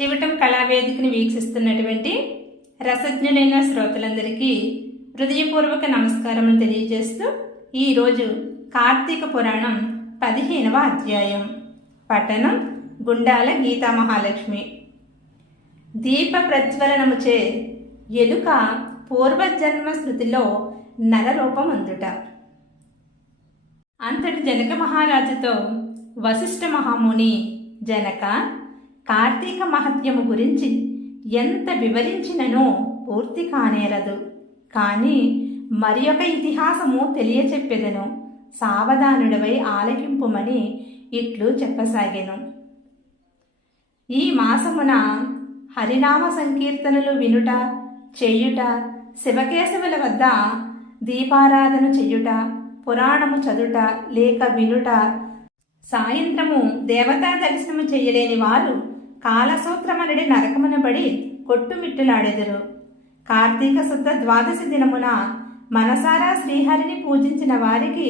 చివటం కళావేదికని వీక్షిస్తున్నటువంటి రసజ్ఞులైన శ్రోతలందరికీ హృదయపూర్వక నమస్కారములు తెలియజేస్తూ ఈరోజు కార్తీక పురాణం పదిహేనవ అధ్యాయం. పఠనం గుండాల గీతా మహాలక్ష్మి. దీప ప్రజ్వలనముచే ఎలుక పూర్వజన్మ స్మృతిలో నరరూపం అందుట అంతటి జనక మహారాజుతో వశిష్ఠ మహాముని జనక కార్తీక మహత్యము గురించి ఎంత వివరించిననో పూర్తి కానేరదు. కానీ మరి ఒక ఇతిహాసము తెలియచెప్పెదను. సావధానుడవై ఆలకింపుమని ఇట్లు చెప్పసాగెను. ఈ మాసమున హరినామ సంకీర్తనలు వినుట చేయుట శివకేశవుల వద్ద దీపారాధన చెయ్యుట పురాణము చదుట లేక వినుట సాయంత్రము దేవతా దర్శనము చేయలేని వారు కాలసూత్రమనడి నరకమునబడి కొట్టుమిట్టులాడెదరు. కార్తీక శుద్ధ ద్వాదశి దినమున మనసారా శ్రీహరిని పూజించిన వారికి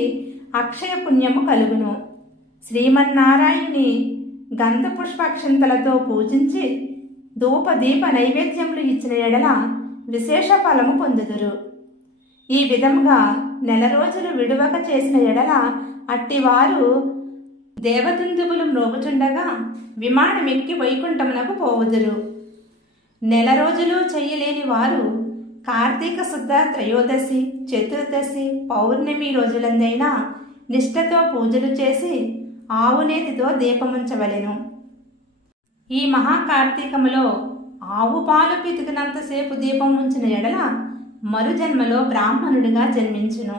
అక్షయ పుణ్యము కలుగును. శ్రీమన్నారాయణి గంధపుష్పాక్షంతలతో పూజించి ధూప దీప నైవేద్యములు ఇచ్చిన ఎడల విశేష ఫలము పొందుదురు. ఈ విధముగా నెల రోజులు విడువక చేసిన ఎడల అట్టివారు దేవదుందుబులు మ్రోగుచుండగా విమానం ఎక్కి వైకుంఠమునకు పోవుదురు. నెల రోజులు చెయ్యలేని వారు కార్తీక శుద్ధ త్రయోదశి చతుర్దశి పౌర్ణమి రోజులందైనా నిష్ఠతో పూజలు చేసి ఆవునేతితో దీపముంచవలెను. ఈ మహాకార్తీకములో ఆవు పాలు పితికినంతసేపు దీపం ఉంచిన ఎడల మరుజన్మలో బ్రాహ్మణుడిగా జన్మించును.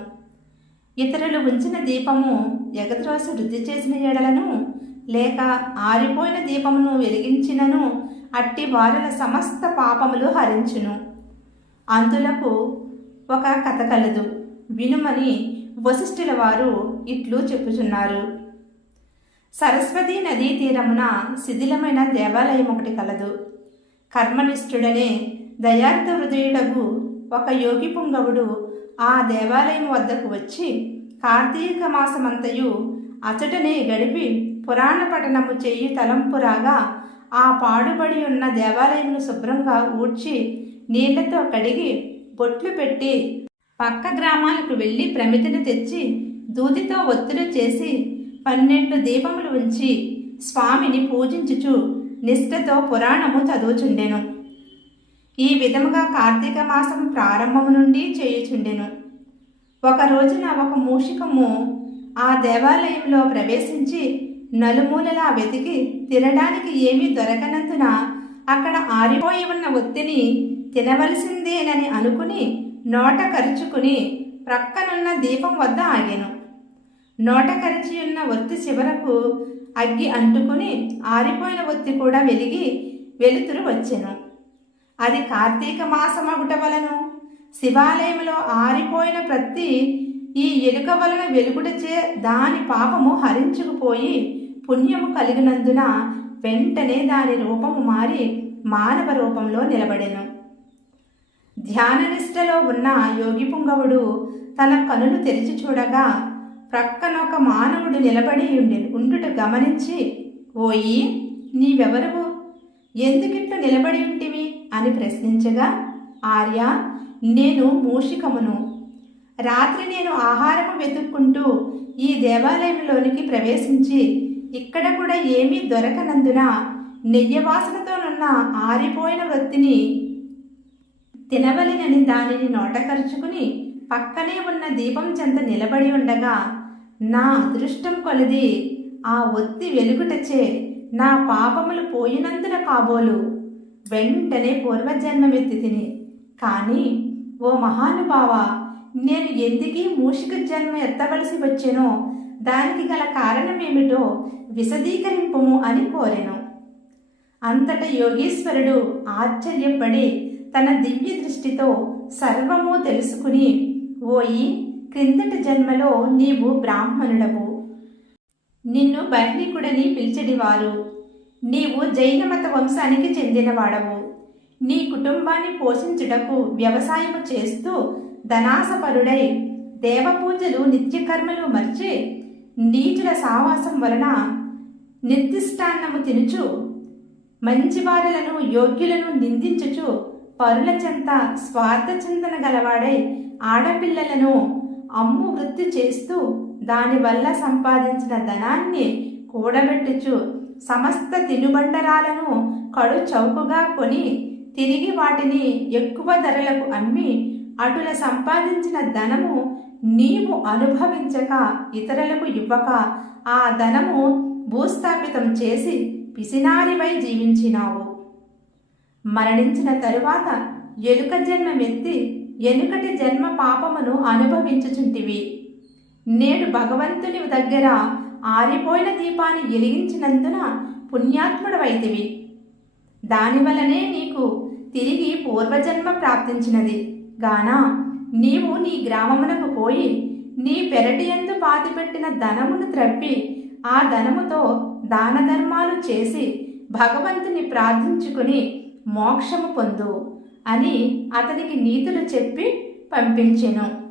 ఇతరులు ఉంచిన దీపము ఎగద్రాసు వృద్ధి చేసిన ఎడలను లేక ఆరిపోయిన దీపమును వెలిగించినను అట్టి వారుల సమస్త పాపములు హరించును. అందులకు ఒక కథ కలదు. వినుమని వశిష్ఠుల వారు ఇట్లు చెప్పుచున్నారు. సరస్వతీ నదీ తీరమున శిథిలమైన దేవాలయం ఒకటి కలదు. కర్మనిష్ఠుడనే దయార్థ హృదయుడగు ఒక యోగి పుంగవుడు ఆ దేవాలయం వద్దకు వచ్చి కార్తీక మాసమంతయు అచటనే గడిపి పురాణ పఠనము చెయ్యి తలంపురాగా ఆ పాడుబడి ఉన్న దేవాలయంను శుభ్రంగా ఊడ్చి నీళ్ళతో కడిగి బొట్లు పెట్టి పక్క గ్రామాలకు వెళ్ళి ప్రమితిని తెచ్చి దూదితో ఒత్తులు చేసి పన్నెండు దీపములు ఉంచి స్వామిని పూజించుచు నిష్ఠతో పురాణము చదువుచుండెను. ఈ విధముగా కార్తీక మాసం ప్రారంభము నుండి చేయుచుండెను. ఒక రోజున ఒక మూషికము ఆ దేవాలయంలో ప్రవేశించి నలుమూలలా వెతికి తినడానికి ఏమీ దొరకనందున అక్కడ ఆరిపోయి ఉన్న ఒత్తిని తినవలసిందేనని అనుకుని నోట కరుచుకుని ప్రక్కనున్న దీపం వద్ద ఆగాను. నోట కరిచి ఉన్న ఒత్తి చివరకు అగ్గి అంటుకుని ఆరిపోయిన ఒత్తి కూడా వెలిగి వెలుతురు వచ్చెను. అది కార్తీక మాసమగుట వలను శివాలయంలో ఆరిపోయిన ప్రతి ఈ ఎలుక వలన వెలుగుటచే దాని పాపము హరించుకుపోయి పుణ్యము కలిగినందున వెంటనే దాని రూపము మారి మానవ రూపంలో నిలబడెను. ధ్యాననిష్టలో ఉన్న యోగి పుంగవుడు తన కనులు తెరిచి చూడగా ప్రక్కన ఒక మానవుడు నిలబడి ఉండి ఉండుట గమనించి ఓయి నీవెవరువు? ఎందుకిట్లు నిలబడి ఉంటివి? అని ప్రశ్నించగా ఆర్య నేను మూషికమును. రాత్రి నేను ఆహారము వెతుక్కుంటూ ఈ దేవాలయంలోనికి ప్రవేశించి ఇక్కడ కూడా ఏమీ దొరకనందున నెయ్యవాసనతోనున్న ఆరిపోయిన వృత్తిని తినవలెనని దానిని నోటకరుచుకుని పక్కనే ఉన్న దీపం చెంత నిలబడి ఉండగా నా అదృష్టం కొలది ఆ ఒత్తి వెలుగుటచే నా పాపములు పోయినందున కాబోలు. వెంటనే పూర్వజన్మమెత్తి తిని కానీ ఓ మహానుభావ నేను ఎందుకీ మూషిక జన్మ ఎత్తవలసి వచ్చానో దానికి గల కారణమేమిటో విశదీకరింపుము అని కోరెను. అంతట యోగీశ్వరుడు ఆశ్చర్యపడి తన దివ్య దృష్టితో సర్వము తెలుసుకుని ఓయి క్రిందటి జన్మలో నీవు బ్రాహ్మణుడవు. నిన్ను బైర్ణికుడని పిలిచెడివారు. నీవు జైనమత వంశానికి చెందినవాడవు. నీ కుటుంబాన్ని పోషించుటకు వ్యవసాయము చేస్తూ ధనాసపరుడై దేవపూజలు నిత్యకర్మలు మర్చి నీచుల సావాసం వలన నిర్దిష్టాన్నము తినుచు మంచివారులను యోగ్యులను నిందించుచు పరుల చెంత స్వార్థ చింతన గలవాడై ఆడపిల్లలను అమ్ము వృత్తి చేస్తూ దానివల్ల సంపాదించిన ధనాన్ని కూడబెట్టుచు సమస్త తినుబండరాలను కడు చౌకగా కొని తిరిగి వాటిని ఎక్కువ ధరలకు అమ్మి అటుల సంపాదించిన ధనము నీవు అనుభవించక ఇతరులకు ఇవ్వక ఆ ధనము భూస్థాపితం చేసి పిసినారివై జీవించినావు. మరణించిన తరువాత ఎలుక జన్మమెత్తి ఎనుకటి జన్మ పాపమును అనుభవించుచుంటివి. నేడు భగవంతుని దగ్గర ఆరిపోయిన దీపాన్ని వెలిగించినందున పుణ్యాత్ముడవైతివి. దానివలనే నీకు తిరిగి పూర్వజన్మ ప్రాప్తించినది. గాన నీవు నీ గ్రామమునకు పోయి నీ పెరటియందు పాతిపెట్టిన ధనమును త్రప్పి ఆ ధనముతో దాన ధర్మాలు చేసి భగవంతుని ప్రార్థించుకుని మోక్షము పొందు అని అతనికి నీతులు చెప్పి పంపించెను.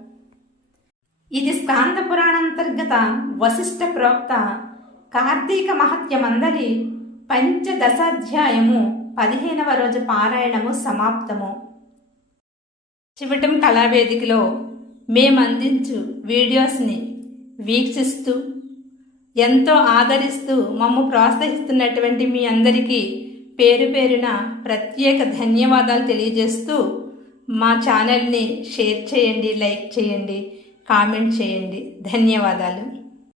ఇది స్కాంద పురాణాంతర్గత వశిష్ఠ ప్రోక్త కార్తీక మహత్యమందలి పంచదశాధ్యాయము పదిహేనవ రోజు పారాయణము సమాప్తము. చివటం కళావేదికలో మేమందించు వీడియోస్ని వీక్షిస్తూ ఎంతో ఆదరిస్తూ మమ్ము ప్రోత్సహిస్తున్నటువంటి మీ అందరికీ పేరు పేరున ప్రత్యేక ధన్యవాదాలు తెలియజేస్తూ మా ఛానల్ని షేర్ చేయండి లైక్ చేయండి. కామెంట్ చేయండి. ధన్యవాదాలు.